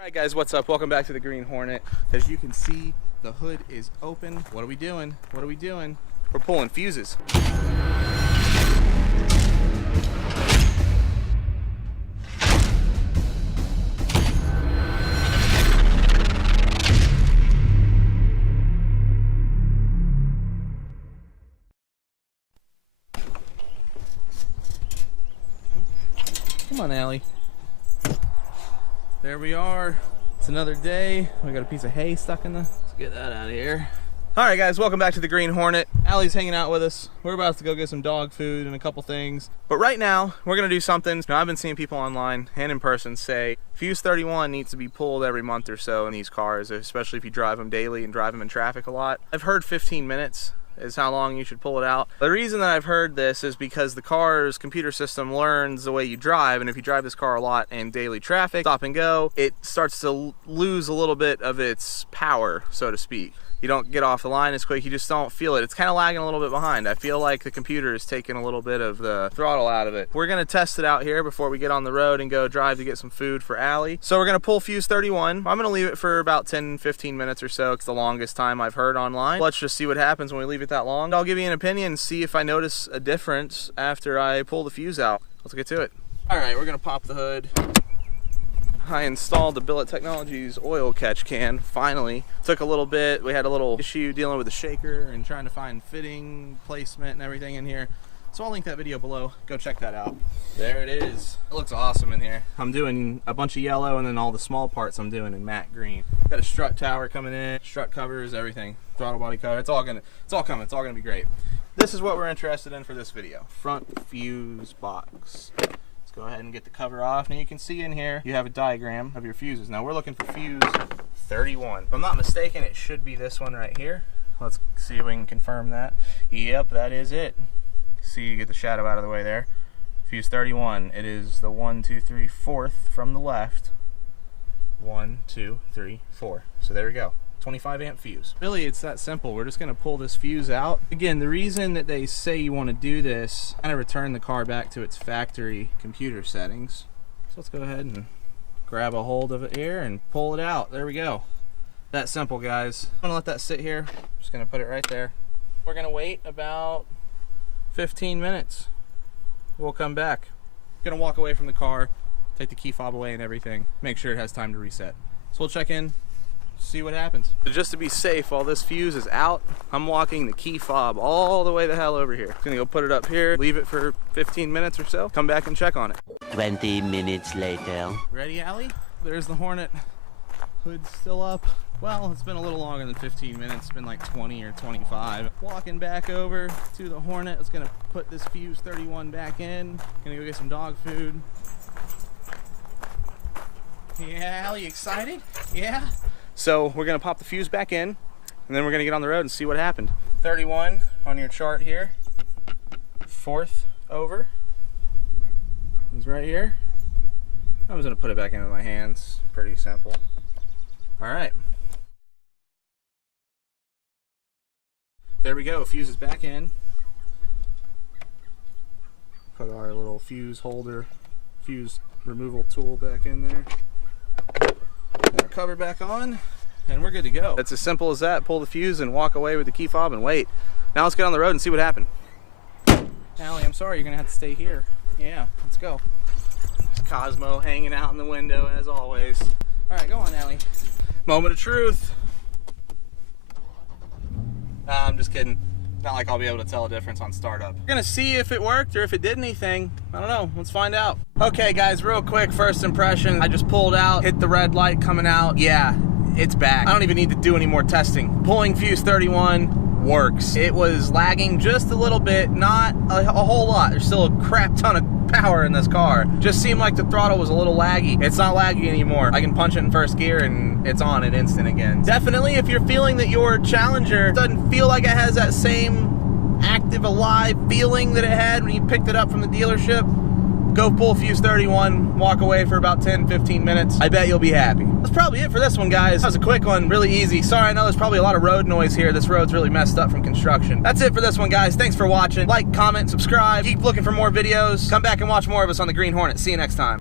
Alright guys, what's up? Welcome back to the Green Hornet. As you can see, the hood is open. What are we doing? What are we doing? We're pulling fuses. Come on, Allie. There we are. It's another day. We got a piece of hay stuck in the... Let's get that out of here. Alright guys, welcome back to the Green Hornet. Allie's hanging out with us. We're about to go get some dog food and a couple things. But right now, we're going to do something. Now, I've been seeing people online and in person say Fuse 31 needs to be pulled every month or so in these cars, especially if you drive them daily and drive them in traffic a lot. I've heard 15 minutes is how long you should pull it out. The reason that I've heard this is because the car's computer system learns the way you drive, and if you drive this car a lot in daily traffic, stop and go, it starts to lose a little bit of its power, so to speak. You don't get off the line as quick, you just don't feel it. It's kind of lagging a little bit behind. I feel like the computer is taking a little bit of the throttle out of it. We're gonna test it out here before we get on the road and go drive to get some food for Allie. So we're gonna pull Fuse 31. I'm gonna leave it for about 10-15 minutes or so. It's the longest time I've heard online. Let's just see what happens when we leave it that long. I'll give you an opinion, see if I notice a difference after I pull the fuse out. Let's get to it. All right, we're gonna pop the hood. I installed the Billet Technologies oil catch can, finally. Took a little bit. We had a little issue dealing with the shaker and trying to find fitting, placement, and everything in here. So I'll link that video below. Go check that out. There it is. It looks awesome in here. I'm doing a bunch of yellow, and then all the small parts I'm doing in matte green. Got a strut tower coming in, strut covers, everything. Throttle body cover. It's all coming. It's all gonna be great. This is what we're interested in for this video. Front fuse box. Go ahead and get the cover off. Now you can see in here you have a diagram of your fuses. Now we're looking for fuse 31. If I'm not mistaken, it should be this one right here. Let's see if we can confirm that. Yep, that is it. See, you get the shadow out of the way there. Fuse 31. It is the 1, 2, 3, 4th from the left. 1, 2, 3, 4. So there we go. 25 amp fuse. Really, it's that simple. We're just gonna pull this fuse out. Again, the reason that they say you want to do this, kind of return the car back to its factory computer settings. So let's go ahead and grab a hold of it here and pull it out. There we go. That simple, guys. I'm gonna let that sit here. Just gonna put it right there. We're gonna wait about 15 minutes. We'll come back. Gonna walk away from the car, take the key fob away and everything, make sure it has time to reset. So we'll check in, see what happens. But just to be safe, while this fuse is out, I'm walking the key fob all the way the hell over here. Gonna go put it up here, leave it for 15 minutes or so, come back and check on it. 20 minutes later. Ready, Allie? There's the Hornet. Hood's still up. Well, it's been a little longer than 15 minutes. It's been like 20 or 25. Walking back over to the Hornet. It's gonna put this Fuse 31 back in. Gonna go get some dog food. Yeah, Allie, excited? Yeah? So we're gonna pop the fuse back in, and then we're gonna get on the road and see what happened. 31 on your chart here. 4th over. It's right here. I'm just gonna put it back into my hands. Pretty simple. All right. There we go, fuse is back in. Put our little fuse holder, fuse removal tool back in there. Our cover back on, and we're good to go. It's as simple as that. Pull the fuse and walk away with the key fob and wait. Now let's get on the road and see what happened. Allie, I'm sorry, you're gonna have to stay here. Yeah, let's go. There's Cosmo hanging out in the window as always. All right, go on, Allie. Moment of truth. I'm just kidding. Not like I'll be able to tell a difference on startup. We're gonna see if it worked or if it did anything. I don't know, let's find out. Okay guys, real quick, first impression. I just pulled out, hit the red light coming out. Yeah, it's back. I don't even need to do any more testing. Pulling Fuse 31 works. It was lagging just a little bit, not a whole lot. There's still a crap ton of power in this car. Just seemed like the throttle was a little laggy. It's not laggy anymore. I can punch it in first gear and it's on an instant again. Definitely, if you're feeling that your Challenger doesn't feel like it has that same active, alive feeling that it had when you picked it up from the dealership, go pull Fuse 31, walk away for about 10-15 minutes. I bet you'll be happy. That's probably it for this one, guys. That was a quick one, really easy. Sorry, I know there's probably a lot of road noise here. This road's really messed up from construction. That's it for this one, guys. Thanks for watching. Like, comment, subscribe. Keep looking for more videos. Come back and watch more of us on the Green Hornet. See you next time.